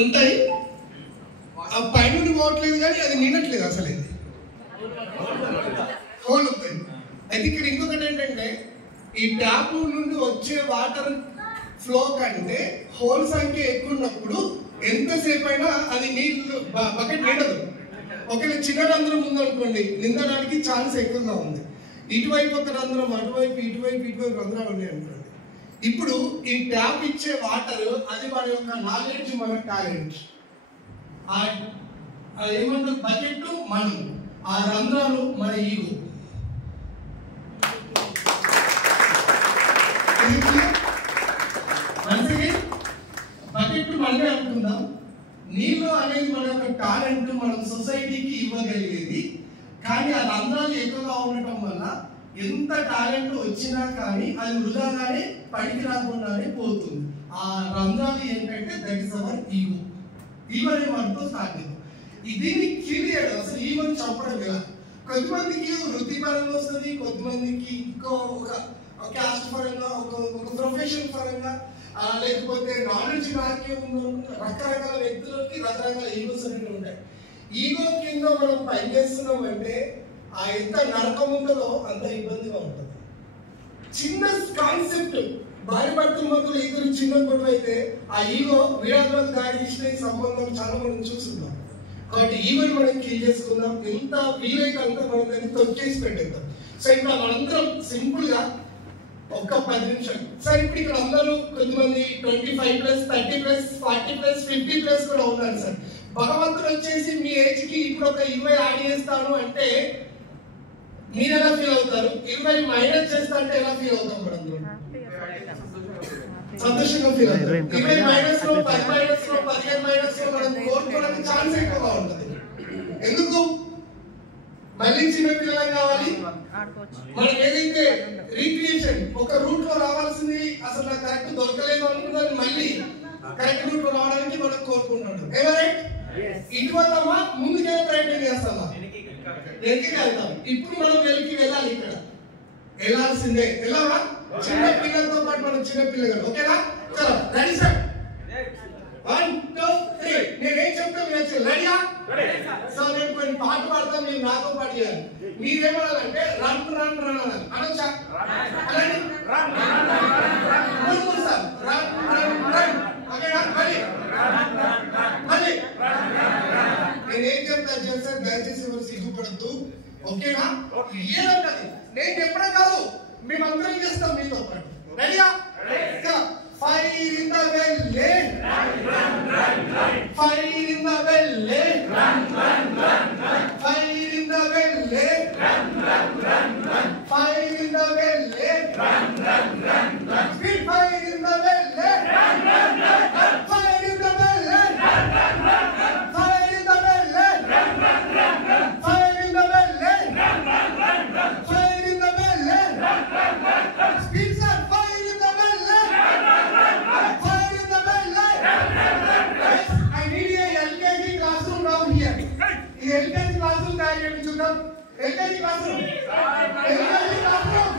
ఉంటాయి. ఆ పైన పోవట్లేదు కానీ అది నిండట్లేదు అసలు. హోల్ ఉంటుంది. అయితే ఇక్కడ ఇంకొకటి ఏంటంటే ఈ ట్యాప్ నుండి వచ్చే వాటర్ ఫ్లో కంటే హోల్ సంఖ్య ఎక్కువ ఉన్నప్పుడు ఎంతసేపు అయినా అది నీళ్ళు బకెట్ నిండదు. ఒకవేళ చిన్న రంధ్రం ఉందనుకోండి నిందడానికి ఛాన్స్ ఎక్కువగా ఉంది. ఇటువైపు ఒక రంధ్రం, అటువైపు ఇటువైపు రంధ్రాలు ఉన్నాయి అనుకోండి. ఇప్పుడు ఈ ట్యాప్ ఇచ్చే వాటర్ అది మన యొక్క నాలెడ్జ్, మన టాలెంట్. ఏమంటారు బకెట్ మనం, ఆ రంధ్రాలు మన ఈగో. బకెట్ మనమే అనుకుందాం. నీళ్ళు అనేది మన యొక్క టాలెంట్, మనం సొసైటీకి ఇవ్వగలిగేది. కానీ ఆ రంధ్రాలు ఎక్కువగా ఉండటం వల్ల ఎంత టాలెంట్ వచ్చినా కానీ అది వృధాగానే పనికి రాకుండానే పోతుంది. ఆ రంధ్రాలు ఏంటంటే దట్ ఇస్ అవర్ ఈగో. ఈగోని మనతో స్టార్ట్ చేద్దాం. దీన్ని కిల్ చేయడం, అసలు ఈగోని చంపడం కదా. కొద్దిమందికి వృత్తిపరంగా వస్తుంది, కొద్దిమందికి ఇంకో ఒక క్యాస్ట్ పరంగా, ఒక ప్రొఫెషన్ పరంగా, లేకపోతే నాలెడ్జ్ వాక్యం రకరకాల వ్యక్తులకి రకరకాల ఈగోస్ అనేవి ఉంటాయి. ఈగో కింద మనం పనిచేస్తున్నాం అంటే ఆ ఎంత నరకం ఉంటుందో అంత ఇబ్బందిగా ఉంటుంది. చిన్న కాన్సెప్ట్, భార్య భర్తల మధ్యలో ఇద్దరు చిన్న గొడవ అయితే ఆ ఈగో విడాకులకు దారి తీసిన సంబంధం చాలా మనం చూస్తున్నాం. కాబట్టి ఈగోని మనం కిల్ చేసుకుందాం. ఎంత వీలైతే అంతా మనం దాన్ని తొక్కేసి పెట్టేద్దాం. సో ఇక్కడ మనందరం సింపుల్ గా ఒక్క 10 నిమిషాలు. సార్ ఇప్పుడు ఇక్కడ అందరూ కొద్దిమంది 25+, 30+, 40+, 50+ కూడా ఉన్నారు సార్. భగవంతుడు వచ్చేసి మీ ఏజ్ కి ఇప్పుడు ఒక 20 యాడ్ చేస్తాను అంటే మీరు ఎలా ఫీల్ అవుతారు? 20 మైనస్ చేస్తా అంటే ఎలా ఫీల్ అవుతాం? మనం సంతోషంగా ఫీల్ అవుతాం. 20 మైనస్ లో, 10 మైనస్ లో, 15 మైనస్ లో మనం కోరుకోవడానికి ఛాన్స్ ఎక్కువగా ఉంటుంది. ఎందుకు? మళ్ళీ చిన్న పిల్లలు కావాలి. మనం ఏదైతే రీక్రియేషన్ ఒక రూట్ లో రావాల్సింది అసలు నాకు కరెక్ట్ దొరకలేదు అనుకున్నది మళ్ళీ కరెక్ట్ రూట్ లో రావడానికి మనం కోరుకుంటున్నాం. ఎవరైట్ ఇటువైపు ముందుకే ప్రయత్నం చేస్తామా? వెనక్కి వెళ్తాం. ఇప్పుడు మనం వెనక్కి వెళ్ళాలి. ఇక్కడ వెళ్ళాల్సిందే. వెళ్ళావా? చిన్న పిల్లలతో పాటు మనం చిన్న పిల్లలు. ఓకేనా? చలో రెడీ సార్. 1 2 3 నేనేం చెప్తాను మీరు రెడీయా? సో నేను కొన్ని పాట పాడతాను, మీరు నాతో పాటు చేయాలి. మీరేమనాలంటే రన్ రన్ రన్ అనాలి. అనొచ్చా? అలాంటి run run run run sir. Run run run. ఓకేనా? మళ్ళీ నేనేం చెప్తాను చేస్తారు, దయచేసి ఎవరు సిగ్గుపడద్దు. ఓకేనా? ఏదన్నది నేను చెప్పడం కాదు, మేమందరం చేస్తాం మీతో పాటు. రెడీయా? Fire in the belly, run, run, run, run. Fire in the belly, run, run, run, run. Fire in the belly, run, run, run, run. Fire in the belly, run, run, run, run. Speed fire in the belly, run, run, run, run. Fire in the belly, run, run, run, run. Fire in the belly, run, run, run, run. Fire in the belly, run, run, run, run. Fire in the belly, run, run, run, run. Speed sir, fire in the belly, run, run, run, run. Fire in the belly, run, run, run, run. Yes, I need a LKG classroom down here. Is LKG classroom there? చూద్దాం. LKG classroom. LKG classroom.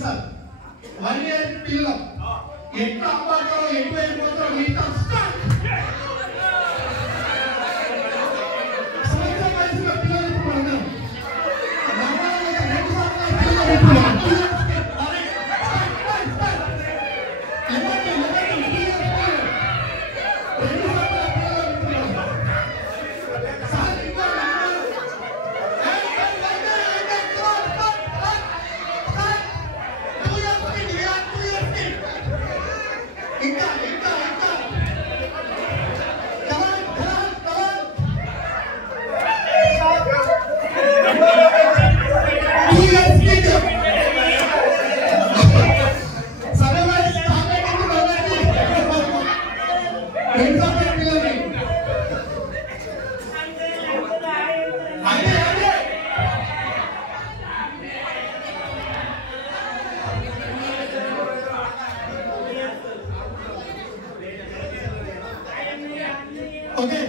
Officer 1 year పిల్లలు ఎట్లా అమ్మాతారో ఎటు అయిపోతారో మీతో start. సంవత్సరం వయసులో పిల్లలు ఇప్పుడు ఉన్నారు. నమ్మడానికి 2 సంవత్సరాల పిల్లలు ఇప్పుడు ఓకే.